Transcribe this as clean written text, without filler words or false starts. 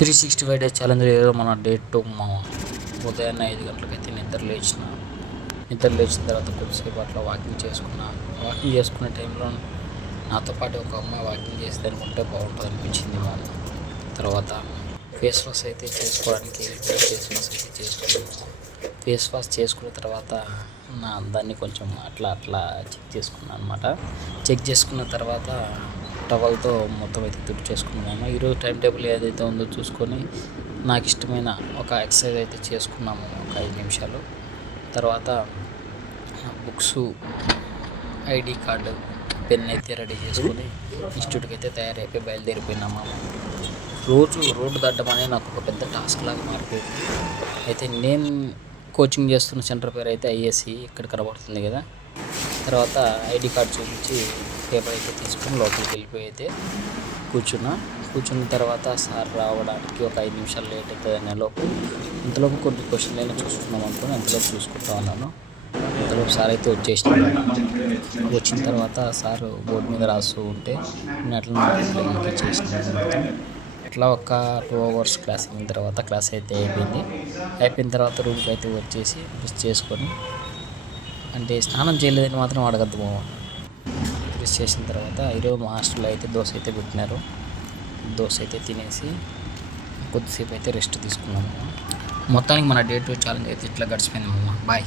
365 days challenge ఏదో మన day 2 ఉదయాన్నే 5 గంటలకైతే నిద్ర లేచిన తర్వాత కొద్దిసేపు అట్లా వాకింగ్ చేసుకునే టైంలో నాతో పాటు ఒక అమ్మాయి వాకింగ్ చేస్తే అనుకుంటే బాగుంటుంది అనిపించింది తర్వాత ఫేస్ వాష్ అయితే చేసుకోవడానికి ఫేస్ వాష్ చేసుకున్న తర్వాత నా అందాన్ని కొంచెం అట్లా చెక్ చేసుకున్న తర్వాత టవల్తో మొత్తం అయితే తుడిచేసుకున్నాము. ఈరోజు టైం టేబుల్ ఏదైతే ఉందో చూసుకొని నాకు ఇష్టమైన ఒక ఎక్సర్సైజ్ అయితే చేసుకున్నాము ఒక 5 నిమిషాలు. తర్వాత బుక్స్, ఐడి కార్డు, పెన్ అయితే రెడీ చేసుకొని ఇన్స్టిట్యూట్కి అయితే తయారైపోయి బయలుదేరిపోయినాము. రోజు రోడ్డు దాటడం అనేది నాకు ఒక పెద్ద టాస్క్ లాగా మారిపోయింది. అయితే నేను కోచింగ్ చేస్తున్న సెంటర్ పేరు అయితే ఐఎస్సి ఇక్కడ కనబడుతుంది కదా. తర్వాత ఐడి కార్డు చూపించి పేపర్ అయితే తీసుకొని లోపలికి వెళ్ళిపోయి అయితే కూర్చున్న తర్వాత సార్ రావడానికి ఒక 5 నిమిషాలు లేట్ అవుతుంది అనేలోపు ఇంతలోపు కొన్ని క్వశ్చన్లు అయినా చూసుకున్నాం అనుకుని అంతలోపు చూసుకుంటా ఉన్నాను. అంతలోపు సార్ అయితే వచ్చిన తర్వాత సార్ బోర్డు మీద రాస్తూ ఉంటే నేను అట్లా చేసిన అట్లా ఒక 2 hours క్లాస్ అయిన తర్వాత క్లాస్ అయితే అయిపోయిన తర్వాత రూమ్కి అయితే వచ్చేసి బ్రష్ చేసుకొని, అంటే స్నానం చేయలేదని మాత్రం అడగద్దు బ్రష్ చేసిన తర్వాత ఈరోజు మా హాస్టల్లో అయితే దోశ అయితే పెట్టినారు. దోశ అయితే తినేసి కొద్దిసేపు అయితే రెస్ట్ తీసుకున్నాము. మొత్తానికి మన డే 2 ఛాలెంజ్ అయితే ఇట్లా గడిచిపోయింది బాయ్.